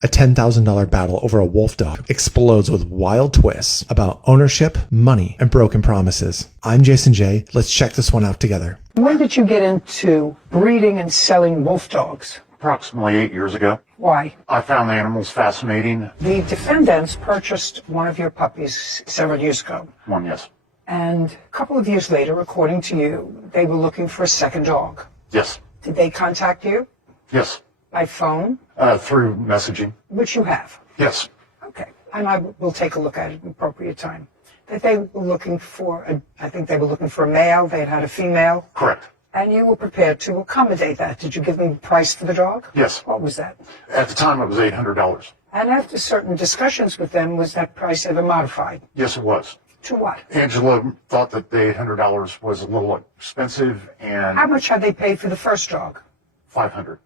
A $10,000 battle over a Wolfdog explodes with wild twists about ownership, money, and broken promises. I'm Jason J. Let's check this one out together. When did you get into breeding and selling wolf dogs? Approximately 8 years ago. Why? I found animals fascinating. The defendants purchased one of your puppies several years ago. One, yes. And a couple of years later, according to you, they were looking for a second dog. Yes. Did they contact you? Yes. By phone? Through messaging. Which you have. Yes. Okay. And I will take a look at it at an appropriate time. That they were looking for, I think they were looking for a male. They had a female. Correct. And you were prepared to accommodate that. Did you give them the price for the dog? Yes. What was that? At the time, it was $800. And after certain discussions with them, was that price ever modified? Yes, it was. To what? Angela thought that the $800 was a little expensive, and How much had they paid for the first dog? $500.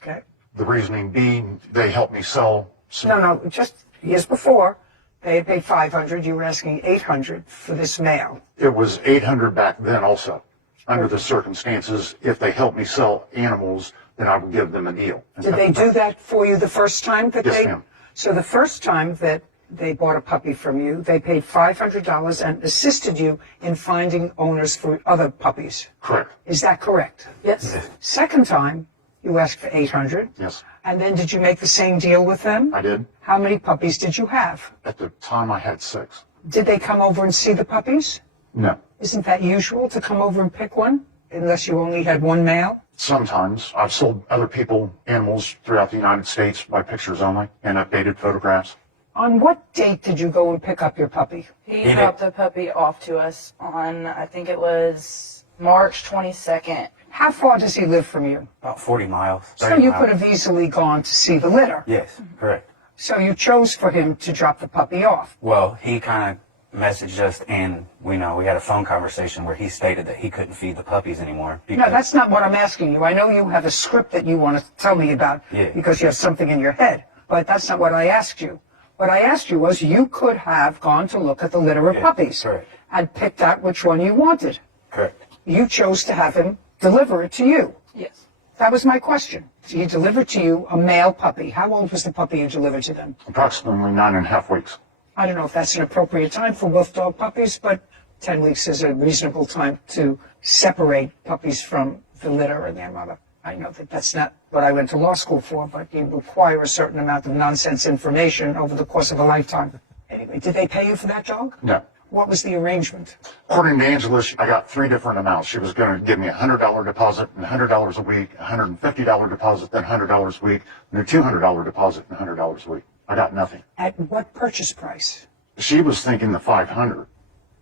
Okay. The reasoning being, they helped me sell some. No, just years before, they had paid $500. You were asking $800 for this male. It was $800 back then also. Under the circumstances, if they helped me sell animals, then I would give them a deal. Did they do that for you the first time that Yes, ma'am. So the first time that they bought a puppy from you, they paid $500 and assisted you in finding owners for other puppies. Correct. Is that correct? Yes. Second time, you asked for $800. Yes, And then did you make the same deal with them? I did. How many puppies did you have? At the time, I had 6. Did they come over and see the puppies? No. Isn't that usual to come over and pick one? Unless you only had one male? Sometimes. I've sold other people animals throughout the United States by pictures only and updated photographs. On what date did you go and pick up your puppy? He dropped the puppy off to us on, I think it was March 22nd. How far does he live from you? About 40 miles. So 30 you miles. could have easily gone to see the litter. Yes, correct. So you chose for him to drop the puppy off. Well, he kind of messaged us, and we had a phone conversation where he stated that he couldn't feed the puppies anymore. No, that's not what I'm asking you. I know you have a script that you want to tell me about because you have something in your head, but that's not what I asked you. What I asked you was you could have gone to look at the litter of puppies correct. and picked out which one you wanted. Correct. You chose to have him deliver it to you. Yes. That was my question. So he delivered to you a male puppy. How old was the puppy you delivered to them? Approximately 9.5 weeks. I don't know if that's an appropriate time for wolf dog puppies, but 10 weeks is a reasonable time to separate puppies from the litter and their mother. I know that that's not what I went to law school for, but you require a certain amount of nonsense information over the course of a lifetime. Anyway, did they pay you for that dog? No. What was the arrangement? According to Angela, I got 3 different amounts. She was going to give me a $100 deposit and $100 a week, a $150 deposit, then $100 a week, and a $200 deposit and $100 a week. I got nothing. At what purchase price? She was thinking the $500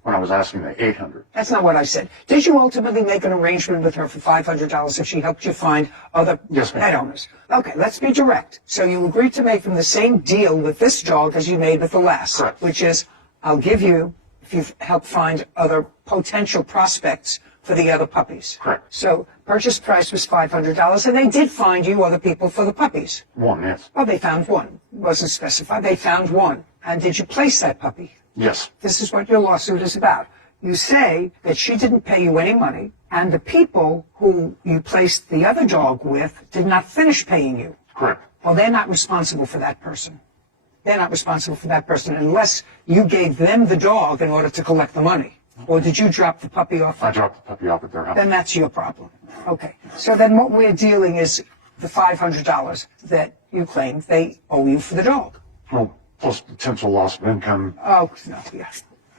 when I was asking the $800. That's not what I said. Did you ultimately make an arrangement with her for $500 if she helped you find other Yes, ma'am. pet owners? Okay, let's be direct. So you agreed to make them the same deal with this dog as you made with the last, Correct. which is I'll give you if you help find other potential prospects for the other puppies. Correct. So purchase price was $500, and they did find you other people for the puppies. 1, yes. Oh, they found one. Wasn't specified. They found one. And did you place that puppy? Yes. This is what your lawsuit is about. You say that she didn't pay you any money, and the people who you placed the other dog with did not finish paying you. Correct. Well, they're not responsible for that person. They're not responsible for that person unless you gave them the dog in order to collect the money. Or did you drop the puppy off? I dropped the puppy off at their house. Then that's your problem. Okay. So then what we're dealing is the $500 that you claim they owe you for the dog. Well, plus potential loss of income. Oh, no, yeah.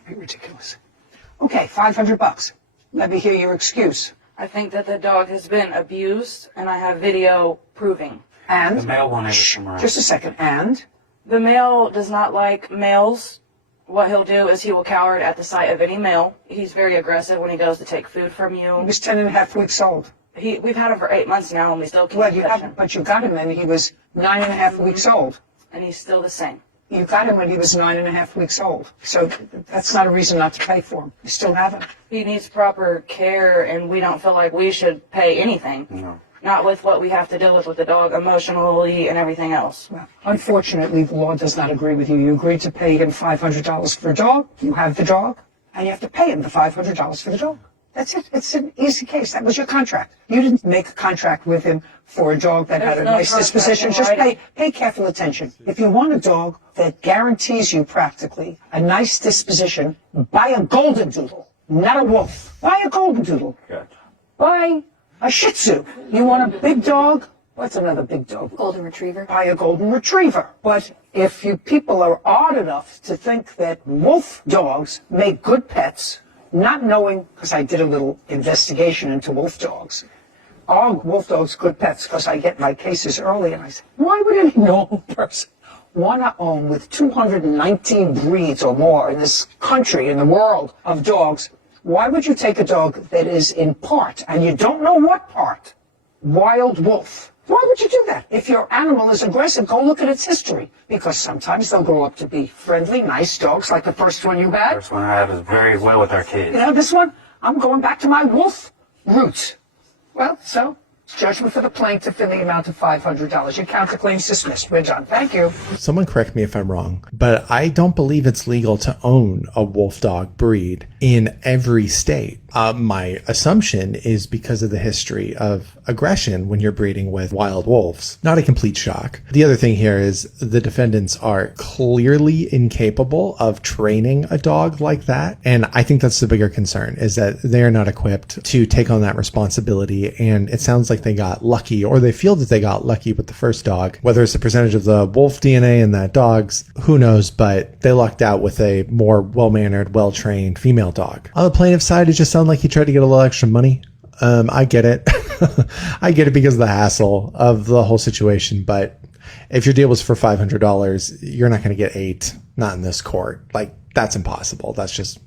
Be ridiculous. Okay, $500. Let me hear your excuse. I think that the dog has been abused, and I have video proving. And? The male one is from around. Just a second. And? The male does not like males. What he'll do is he will cower at the sight of any male. He's very aggressive when he goes to take food from He you. was 10 and a half weeks old. We've had him for 8 months now, and we still Well, can't you touch haven't, him. but you got him when he was 9 and a half weeks old. And he's still the same. You got him when he was 9 and a half weeks old. So that's not a reason not to pay for him. You still have him. He needs proper care, and we don't feel like we should pay anything. No. Not with what we have to deal with the dog emotionally and everything else. Well, unfortunately, the law does not agree with you. You agreed to pay him $500 for a dog. You have the dog, and you have to pay him the $500 for the dog. That's it. It's an easy case. That was your contract. You didn't make a contract with him for a dog that had a no nice contract disposition. in Just writing. pay careful attention. If you want a dog that guarantees you practically a nice disposition, buy a golden doodle, not a wolf. Buy a golden doodle. Gotcha. Buy a Shih Tzu. You want a big dog? What's another big dog? Golden Retriever. Buy a golden retriever. But if you people are odd enough to think that wolf dogs make good pets, not knowing, because I did a little investigation into wolf dogs, are wolf dogs good pets? Because I get my cases early and I say, why would any normal person want to own with 219 breeds or more in this country, in the world of dogs? Why would you take a dog that is in part, and you don't know what part, wild wolf? Why would you do that? If your animal is aggressive, go look at its history. Because sometimes they'll grow up to be friendly, nice dogs, like the first one you had. First one I had was very well with our kids. You know, this one, I'm going back to my wolf roots. Well, so, judgment for the plaintiff in the amount of $500. Your counterclaim's dismissed. We're done. Thank you. Someone correct me if I'm wrong, but I don't believe it's legal to own a wolf dog breed in every state. My assumption is because of the history of aggression when you're breeding with wild wolves. Not a complete shock. The other thing here is the defendants are clearly incapable of training a dog like that. And I think that's the bigger concern, is that they're not equipped to take on that responsibility. And it sounds like they got lucky, or they feel that they got lucky with the first dog. Whether it's a percentage of the wolf DNA in that dog's, who knows, but they lucked out with a more well-mannered, well-trained female dog. On the plaintiff's side, it just sounded like he tried to get a little extra money. I get it. I get it because of the hassle of the whole situation. But if your deal was for $500, you're not going to get $8. Not in this court. Like, that's impossible. That's just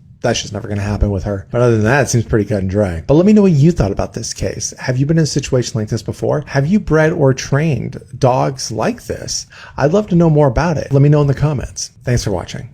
never going to happen with her. But other than that, it seems pretty cut and dry. But let me know what you thought about this case. Have you been in a situation like this before? Have you bred or trained dogs like this? I'd love to know more about it. Let me know in the comments. Thanks for watching.